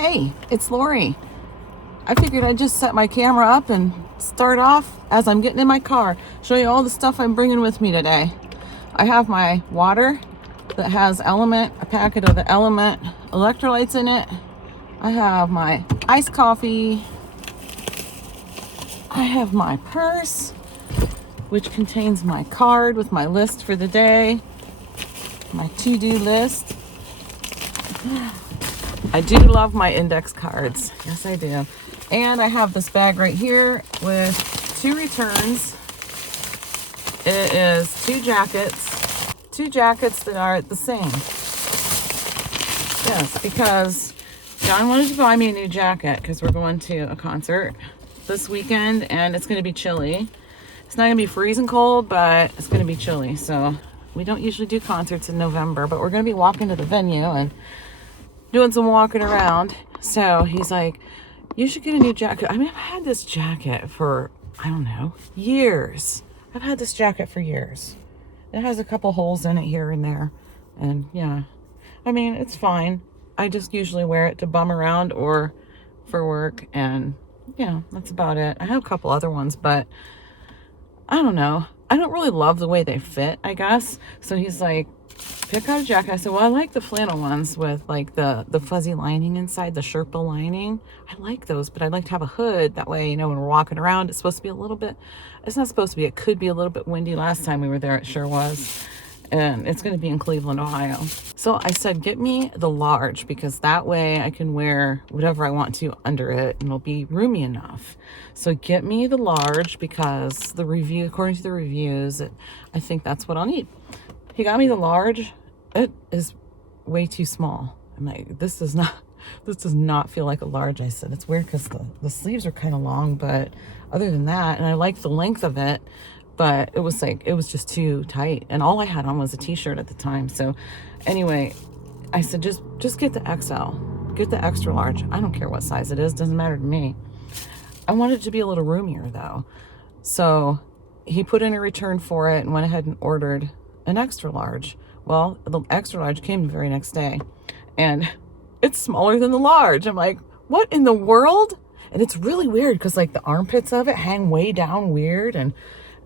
Hey, it's Lori. I figured I'd just set my camera up and start off as I'm getting in my car. Show you all the stuff I'm bringing with me today. I have my water that has Element, a packet of the Element electrolytes in it. I have my iced coffee. I have my purse, which contains my card with my list for the day, my to-do list. I do love my index cards. Yes, I do. And I have this bag right here with 2 returns. It is 2 jackets that are the same. Yes, because John wanted to buy me a new jacket because we're going to a concert this weekend and it's going to be chilly. It's not going to be freezing cold, but it's going to be chilly. So we don't usually do concerts in November, but we're going to be walking to the venue and doing some walking around. So he's like, you should get a new jacket. I mean, I've had this jacket for, I don't know, years. I've had this jacket for years. It has a couple holes in it here and there. And yeah, I mean, it's fine. I just usually wear it to bum around or for work. And yeah, that's about it. I have a couple other ones, but I don't know. I don't really love the way they fit, I guess. So he's like, pick out a jacket. I said, well, I like the flannel ones with like the fuzzy lining inside, the Sherpa lining. I like those, but I'd like to have a hood. That way, you know, when we're walking around, it's supposed to be a little bit, it's not supposed to be, it could be a little bit windy. Last time we were there, it sure was. And it's going to be in Cleveland, Ohio. So I said, get me the large because that way I can wear whatever I want to under it and it'll be roomy enough. So get me the large because according to the reviews, I think that's what I'll need. He got me the large. It is way too small. I'm like, this does not feel like a large. I said, it's weird because the sleeves are kind of long, but other than that, and I like the length of it, but it was just too tight. And all I had on was a t-shirt at the time. So anyway, I said, just get the XL, get the extra large. I don't care what size it is. Doesn't matter to me. I wanted it to be a little roomier though. So he put in a return for it and went ahead and ordered an extra large. Well, the extra large came the very next day and it's smaller than the large. I'm like, what in the world? And it's really weird because like the armpits of it hang way down weird and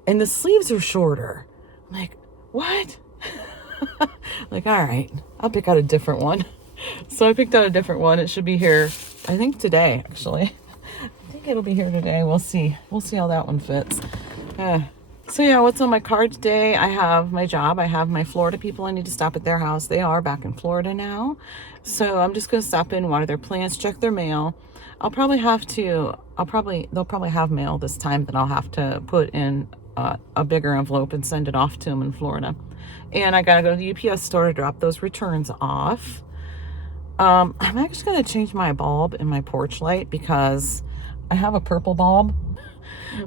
the sleeves are shorter. I'm like, what? Like, all right, I'll pick out a different one. So I picked out a different one. It should be here, I think today, actually. I think it'll be here today. We'll see. We'll see how that one fits. So yeah, what's on my card today? I have my job. I have my Florida people. I need to stop at their house. They are back in Florida now. So I'm just going to stop in, water their plants, check their mail. They'll probably have mail this time that I'll have to put in a bigger envelope and send it off to them in Florida. And I got to go to the UPS store to drop those returns off. I'm actually going to change my bulb in my porch light because I have a purple bulb.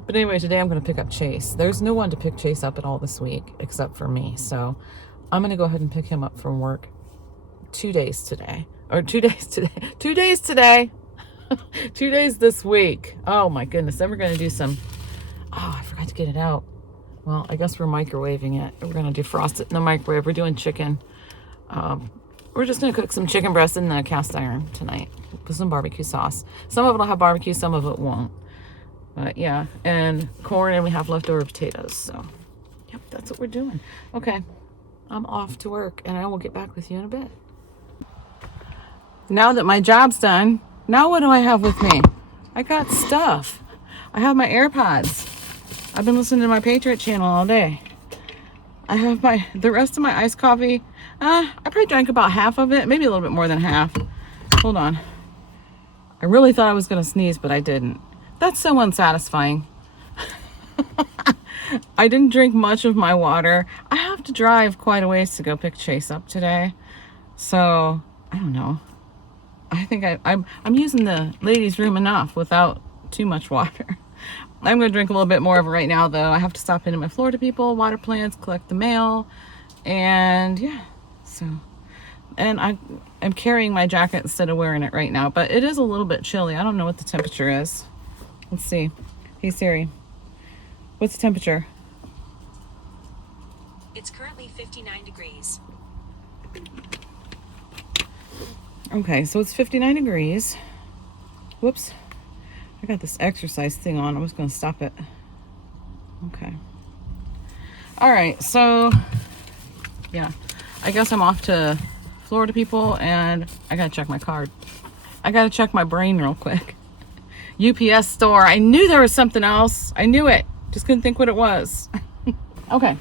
But anyway, today I'm going to pick up Chase. There's no one to pick Chase up at all this week except for me. So I'm going to go ahead and pick him up from work 2 days today. 2 days this week. Oh my goodness. Then we're going to do some... Oh, I forgot to get it out. Well, I guess we're microwaving it. We're going to defrost it in the microwave. We're doing chicken. We're just going to cook some chicken breast in the cast iron tonight with some barbecue sauce. Some of it will have barbecue, some of it won't. But yeah, and corn, and we have leftover potatoes. So, yep, that's what we're doing. Okay, I'm off to work, and I will get back with you in a bit. Now that my job's done, now what do I have with me? I got stuff. I have my AirPods. I've been listening to my Patriot channel all day. I have the rest of my iced coffee. I probably drank about half of it, maybe a little bit more than half. Hold on. I really thought I was going to sneeze, but I didn't. That's so unsatisfying. I didn't drink much of my water. I have to drive quite a ways to go pick Chase up today. So, I don't know. I think I'm using the ladies' room enough without too much water. I'm going to drink a little bit more of it right now, though. I have to stop into my Florida people, water plants, collect the mail, and yeah. So, and I'm carrying my jacket instead of wearing it right now, but it is a little bit chilly. I don't know what the temperature is. Let's see. Hey Siri, what's the temperature? It's currently 59 degrees. Okay, so it's 59 degrees. Whoops. I got this exercise thing on. I was going to stop it. Okay. All right, so yeah, I guess I'm off to Florida, people, and I got to check my card. I got to check my brain real quick. UPS store. I knew there was something else. I knew it. Just couldn't think what it was. Okay.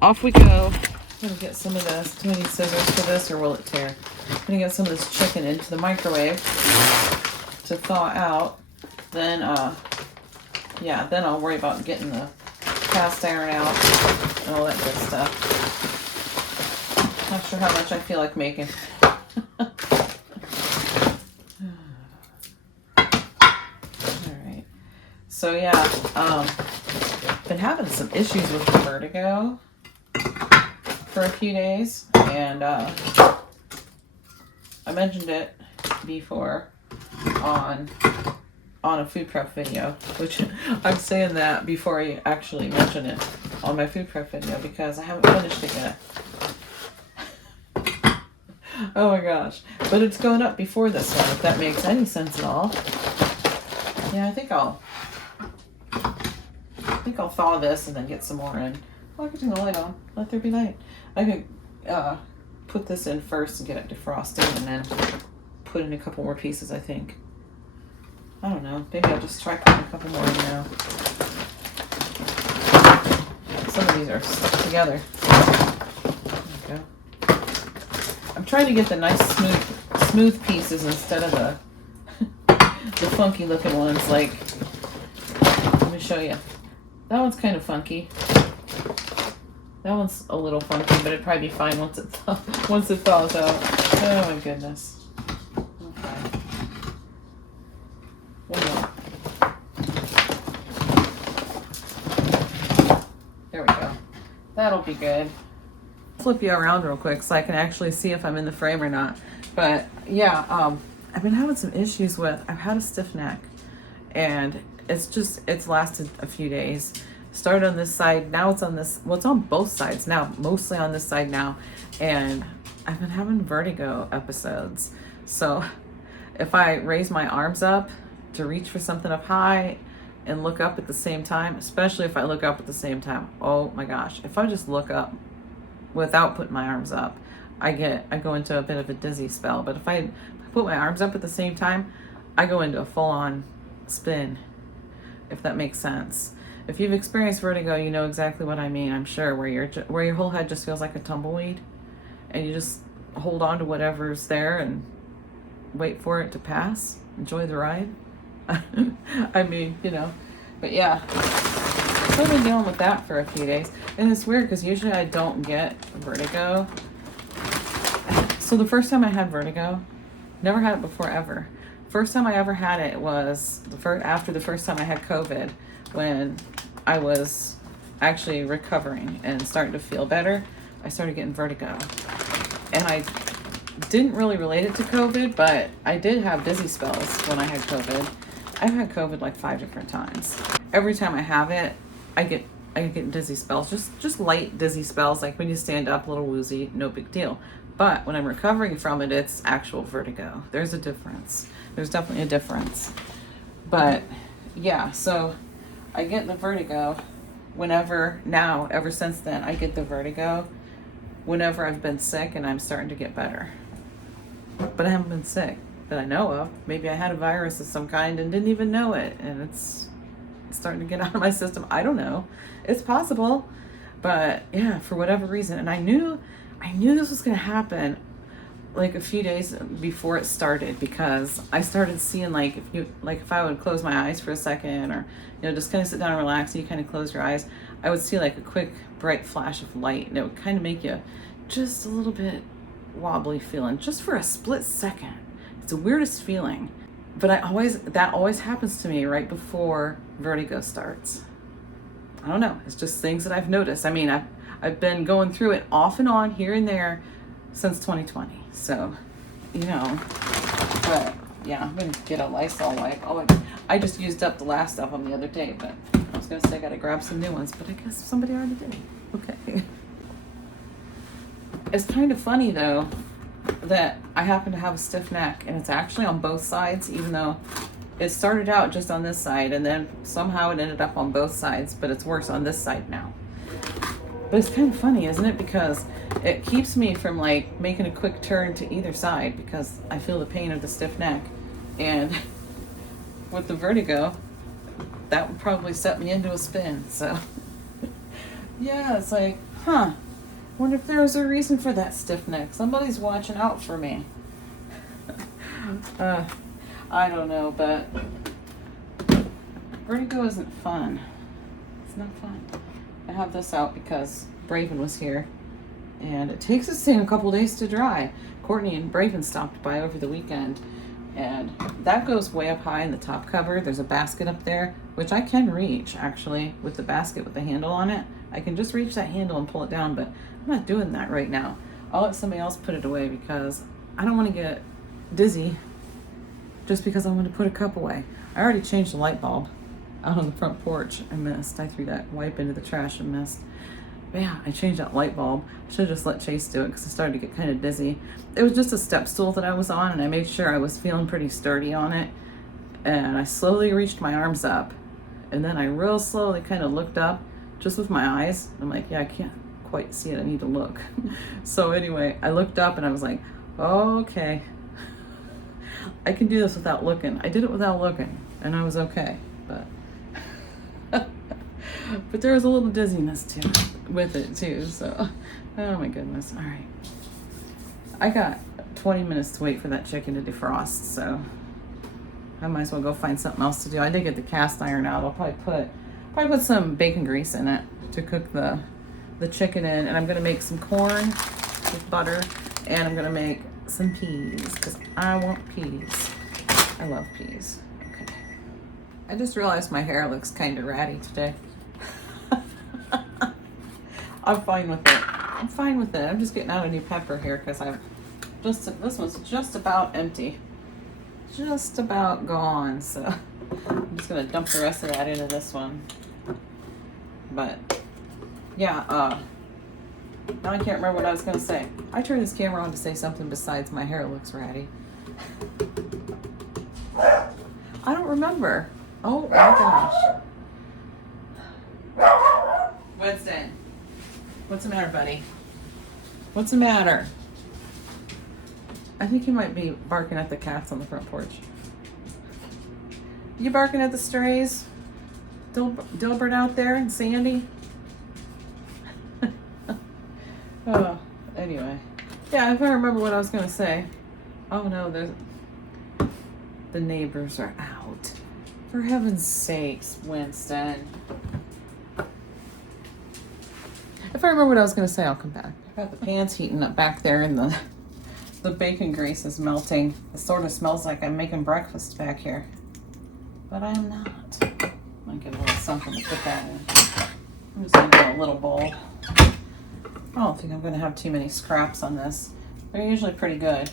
Off we go. I'm going to get some of this. Do I need scissors for this or will it tear? I'm going to get some of this chicken into the microwave to thaw out. Then, yeah, then I'll worry about getting the cast iron out and all that good stuff. Not sure how much I feel like making. Alright. So yeah, been having some issues with the vertigo for a few days, and I mentioned it before on a food prep video, which I'm saying that before I actually mention it on my food prep video because I haven't finished it yet. Oh my gosh. But it's going up before this one, if that makes any sense at all. Yeah, I think I'll thaw this and then get some more in. Oh, I could turn the light on. Let there be light. I could put this in first and get it defrosted and then put in a couple more pieces, I think. I don't know. Maybe I'll just try putting a couple more in now. Some of these are stuck together. There we go. I'm trying to get the nice smooth pieces instead of the funky looking ones. Like, let me show you. That one's kind of funky. That one's a little funky, but it'd probably be fine once it thaws out. Oh my goodness. Okay. One more. There we go. That'll be good. Flip you around real quick so I can actually see if I'm in the frame or not. But yeah, I've been having some issues with, I've had a stiff neck and it's lasted a few days. Started on this side, now it's on this, well, it's on both sides now, mostly on this side now. And I've been having vertigo episodes. So if I raise my arms up to reach for something up high and look up at the same time, especially if I look up at the same time, oh my gosh, if I just look up without putting my arms up, I go into a bit of a dizzy spell. But if I put my arms up at the same time, I go into a full-on spin, if that makes sense. If you've experienced vertigo, you know exactly what I mean, I'm sure, where your whole head just feels like a tumbleweed and you just hold on to whatever's there and wait for it to pass. Enjoy the ride. I mean, you know, but yeah. So I've been dealing with that for a few days. And it's weird because usually I don't get vertigo. So the first time I had vertigo, never had it before ever. First time I ever had it was after the first time I had COVID, when I was actually recovering and starting to feel better. I started getting vertigo. And I didn't really relate it to COVID, but I did have dizzy spells when I had COVID. I've had COVID like 5 different times. Every time I have it, I get dizzy spells, just light dizzy spells, like when you stand up, a little woozy, no big deal. But when I'm recovering from it, it's actual vertigo. There's a difference. There's definitely a difference. But yeah, so I get the vertigo ever since then, I get the vertigo whenever I've been sick and I'm starting to get better. But I haven't been sick that I know of. Maybe I had a virus of some kind and didn't even know it, and it's starting to get out of my system. I don't know. It's possible. But yeah, for whatever reason. And I knew this was going to happen like a few days before it started, because I started seeing if I would close my eyes for a second, or just kind of sit down and relax, and you kind of close your eyes, I would see like a quick bright flash of light, and it would kind of make you just a little bit wobbly feeling just for a split second. It's the weirdest feeling. But that always happens to me right before vertigo starts. I don't know. It's just things that I've noticed. I mean, I've been going through it off and on here and there since 2020. So, but yeah, I'm going to get a Lysol wipe. I just used up the last of them the other day, but I was going to say I got to grab some new ones, but I guess somebody already did. Okay. It's kind of funny though. that I happen to have a stiff neck, and it's actually on both sides, even though it started out just on this side and then somehow it ended up on both sides, but it's worse on this side now. But it's kind of funny, isn't it? Because it keeps me from like making a quick turn to either side because I feel the pain of the stiff neck. And with the vertigo, that would probably set me into a spin. So yeah, it's like, huh, wonder if there's a reason for that stiff neck. Somebody's watching out for me. I don't know, but vertigo isn't fun. It's not fun. I have this out because Braven was here, and it takes this thing a couple days to dry. Courtney and Braven stopped by over the weekend, and that goes way up high in the top cover. There's a basket up there, which I can reach, actually, with the basket with the handle on it. I can just reach that handle and pull it down, but I'm not doing that right now. I'll let somebody else put it away because I don't want to get dizzy just because I want to put a cup away. I already changed the light bulb out on the front porch. I missed. I threw that wipe into the trash and missed. But yeah, I changed that light bulb. I should have just let Chase do it because I started to get kind of dizzy. It was just a step stool that I was on, and I made sure I was feeling pretty sturdy on it. And I slowly reached my arms up, and then I real slowly kind of looked up just with my eyes. I'm like, yeah, I can't quite see it. I need to look. So anyway, I looked up and I was like, okay, I can do this without looking. I did it without looking, and I was okay. But there was a little dizziness too with it too. So, oh my goodness. All right, I got 20 minutes to wait for that chicken to defrost, so I might as well go find something else to do. I did get the cast iron out. I'll probably put some bacon grease in it to cook the chicken in, and I'm gonna make some corn with butter, and I'm gonna make some peas because I want peas. I love peas. Okay. I just realized my hair looks kind of ratty today. I'm fine with it. I'm fine with it. I'm just getting out a new pepper here because this one's just about empty. Just about gone. So I'm just gonna dump the rest of that into this one. But yeah, now I can't remember what I was gonna say. I turned this camera on to say something besides my hair looks ratty. I don't remember. Oh my gosh. Wednesday. What's the matter, buddy? What's the matter? I think you might be barking at the cats on the front porch. You barking at the strays? Dilbert out there and Sandy? Oh, anyway. Yeah, if I remember what I was going to say. Oh no, the neighbors are out. For heaven's sakes, Winston. If I remember what I was going to say, I'll come back. I've got the pans heating up back there and the bacon grease is melting. It sort of smells like I'm making breakfast back here. But I am not. I'll get a little something to put that in. I'm just going to get a little bowl. I don't think I'm going to have too many scraps on this. They're usually pretty good.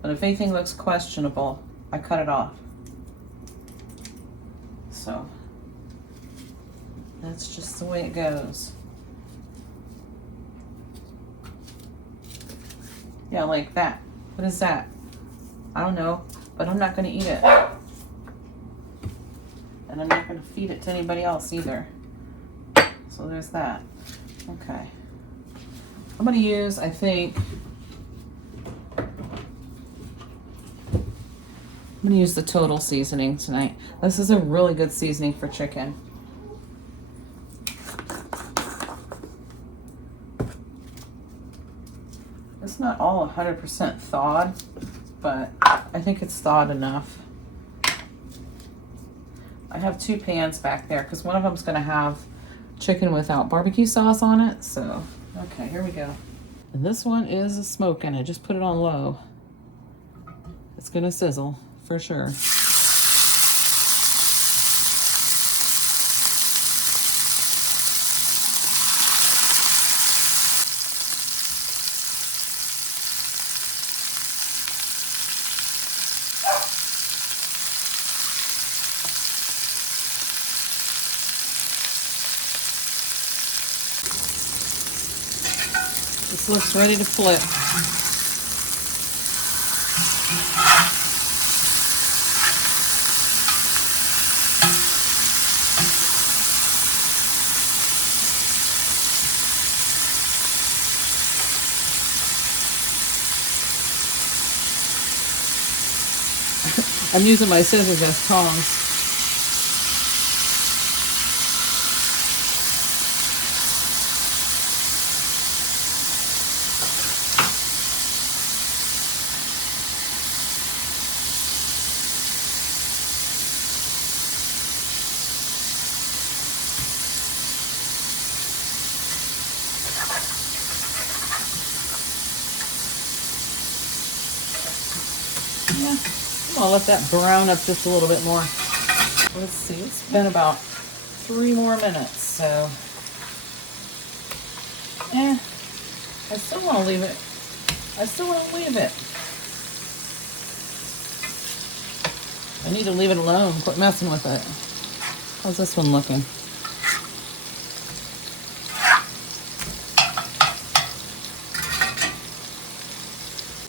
But if anything looks questionable, I cut it off. So that's just the way it goes. Yeah, like that. What is that? I don't know, but I'm not going to eat it. And I'm not going to feed it to anybody else either. So there's that. Okay. I'm going to use, I think, I'm going to use the Total seasoning tonight. This is a really good seasoning for chicken. It's not all 100% thawed, but I think it's thawed enough. I have two pans back there because one of them's going to have chicken without barbecue sauce on it. So, okay, here we go. And this one is a smoking. I just put it on low. It's going to sizzle for sure. This looks ready to flip. I'm using my scissors as tongs. Yeah, I'll let that brown up just a little bit more. Let's see, it's been about 3 more minutes, so I still want to leave it. I need to leave it alone. Quit messing with it. How's this one looking?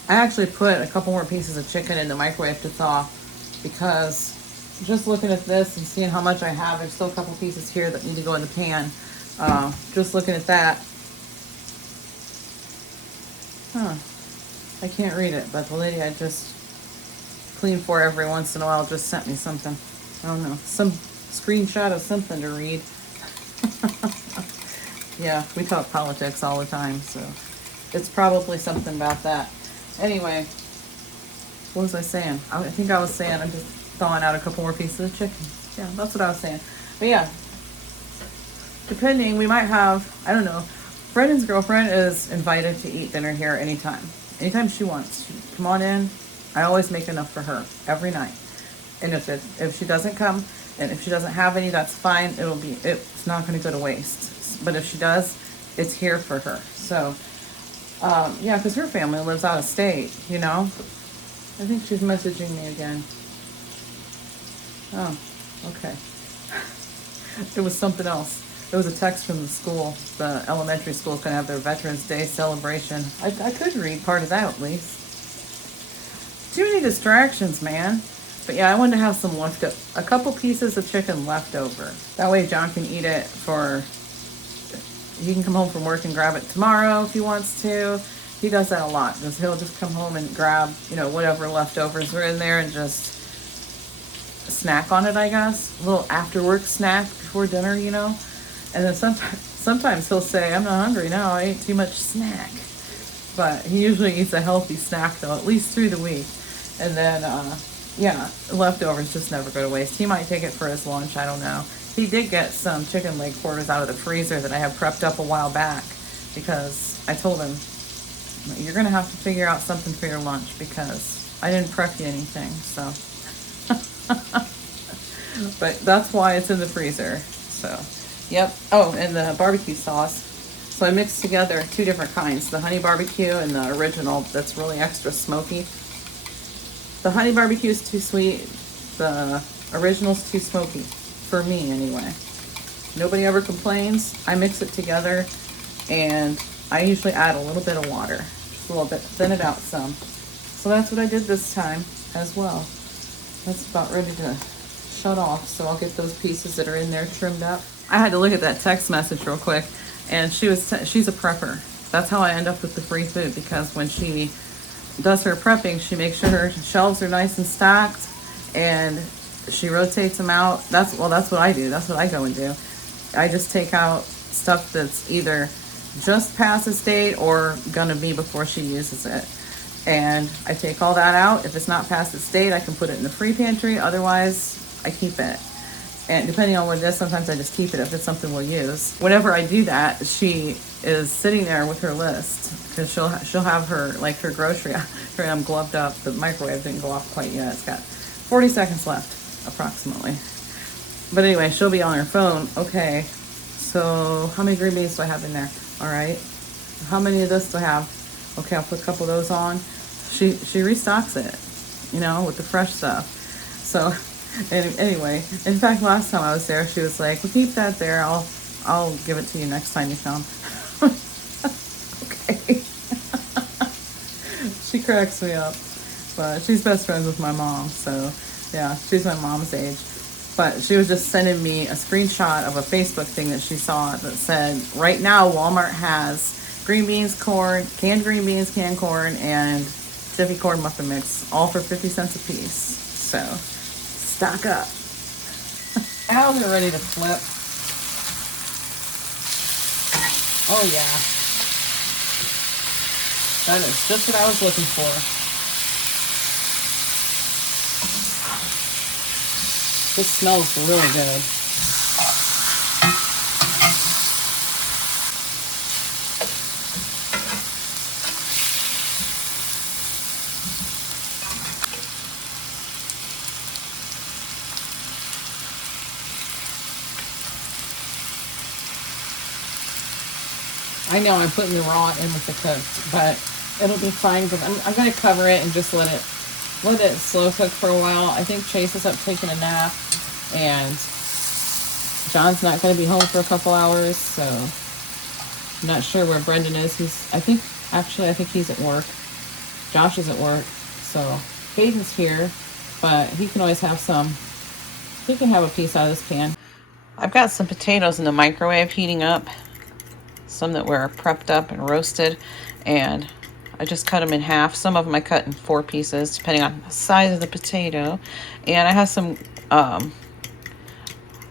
I actually put a couple more pieces of chicken in the microwave to thaw because just looking at this and seeing how much I have, there's still a couple pieces here that need to go in the pan. Just looking at that. I can't read it, but the lady I just cleaned for every once in a while just sent me something. I don't know, some screenshot of something to read. Yeah, we talk politics all the time, so it's probably something about that. Anyway, what was I saying? I think I was saying I'm just thawing out a couple more pieces of chicken. Yeah, that's what I was saying. But yeah, depending, we might have, I don't know, Brendan's girlfriend is invited to eat dinner here anytime. Anytime she wants. Come on in. I always make enough for her every night. And if she doesn't come, and if she doesn't have any, that's fine. It's not going to go to waste. But if she does, it's here for her. So, yeah, because her family lives out of state, you know. I think she's messaging me again. Oh, okay. It was something else. It was a text from the school. The elementary school is going to have their Veterans Day celebration. I could read part of that at least. Too many distractions, man. But yeah, I wanted to have some a couple pieces of chicken left over. That way John can eat it he can come home from work and grab it tomorrow if he wants to. He does that a lot. He'll just come home and grab, whatever leftovers are in there and just snack on it, I guess. A little after work snack before dinner, And then sometimes he'll say, I'm not hungry now, I ate too much snack. But he usually eats a healthy snack though, at least through the week. And then, yeah, leftovers just never go to waste. He might take it for his lunch, I don't know. He did get some chicken leg quarters out of the freezer that I had prepped up a while back because I told him, you're going to have to figure out something for your lunch because I didn't prep you anything, so. But that's why it's in the freezer, so. Yep. Oh, and the barbecue sauce. So I mixed together 2 different kinds, the honey barbecue and the original that's really extra smoky. The honey barbecue is too sweet. The original's too smoky, for me anyway. Nobody ever complains. I mix it together and I usually add a little bit of water, just a little bit, thin it out some. So that's what I did this time as well. That's about ready to shut off, so I'll get those pieces that are in there trimmed up. I had to look at that text message real quick, and she's a prepper. That's how I end up with the free food, because when she does her prepping, she makes sure her shelves are nice and stacked, and she rotates them out. That's what I do. That's what I go and do. I just take out stuff that's either just past its date or gonna be before she uses it. And I take all that out. If it's not past its date, I can put it in the free pantry. Otherwise, I keep it. And depending on what it is, sometimes I just keep it if it's something we'll use. Whenever I do that, she is sitting there with her list, because she'll have her grocery. Sorry, I'm gloved up. The microwave didn't go off quite yet. It's got 40 seconds left, approximately. But anyway, she'll be on her phone. Okay, so how many green beans do I have in there? All right. How many of this do I have? Okay, I'll put a couple of those on. She restocks it, with the fresh stuff. So. And anyway, in fact, last time I was there, she was like, well, keep that there. I'll give it to you next time you come. Okay. She cracks me up. But she's best friends with my mom. So, yeah, she's my mom's age. But she was just sending me a screenshot of a Facebook thing that she saw that said, right now, Walmart has green beans, corn, canned corn, and Jiffy corn muffin mix, all for 50 cents a piece. so stock up. Now they're ready to flip. Oh yeah. That is just what I was looking for. This smells really good. I know I'm putting the raw in with the cooked, but it'll be fine because I'm going to cover it and just let it slow cook for a while. I think Chase is up taking a nap, and John's not going to be home for a couple hours, so I'm not sure where Brendan is. I think he's at work. Josh is at work, so Hayden's here, but he can always have some. He can have a piece out of this pan. I've got some potatoes in the microwave heating up. Some that were prepped up and roasted, and I just cut them in half. Some of them I cut in 4 pieces, depending on the size of the potato. And I have some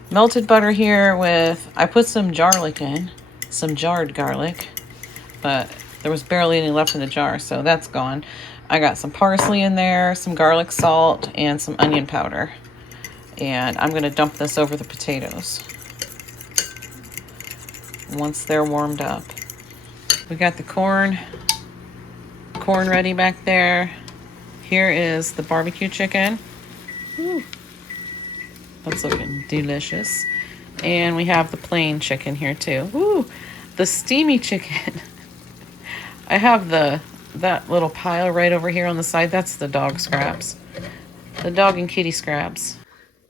melted butter here with, I put some garlic in, some jarred garlic, but there was barely any left in the jar, so that's gone. I got some parsley in there, some garlic salt, and some onion powder. And I'm going to dump this over the potatoes once they're warmed up. We got the corn ready back there. Here is the barbecue chicken. Ooh, that's looking delicious. And we have the plain chicken here too. Ooh, the steamy chicken. I have that little pile right over here on the side. That's the dog scraps. The dog and kitty scraps.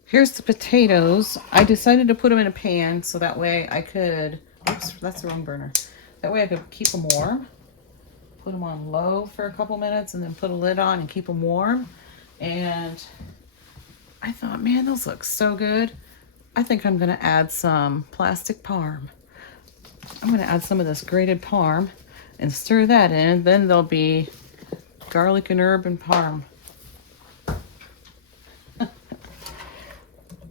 Here's the potatoes. I decided to put them in a pan so that way I could, oops, that's the wrong burner. That way I could keep them warm. Put them on low for a couple minutes and then put a lid on and keep them warm. And I thought, man, those look so good. I think I'm gonna add some plastic parm. I'm gonna add some of this grated parm and stir that in. Then there'll be garlic and herb and parm.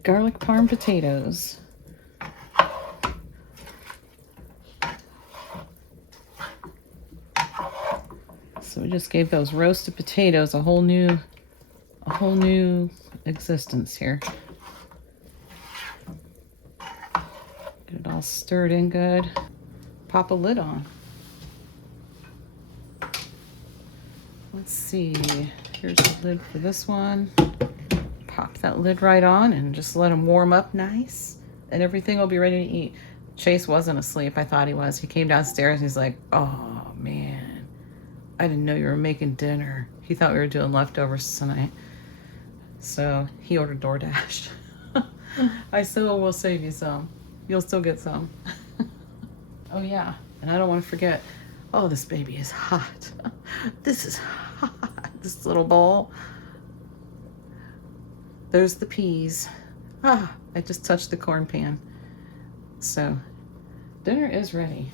Garlic parm potatoes. So we just gave those roasted potatoes a whole new existence here. Get it all stirred in good. Pop a lid on. Let's see. Here's the lid for this one. Pop that lid right on and just let them warm up nice, and everything will be ready to eat. Chase wasn't asleep. I thought he was. He came downstairs and he's like, oh man, I didn't know you were making dinner. He thought we were doing leftovers tonight. So he ordered DoorDash. I said, well, we'll save you some. You'll still get some. Oh yeah, and I don't want to forget, oh, this baby is hot. This is hot, this little bowl. There's the peas. I just touched the corn pan. So dinner is ready.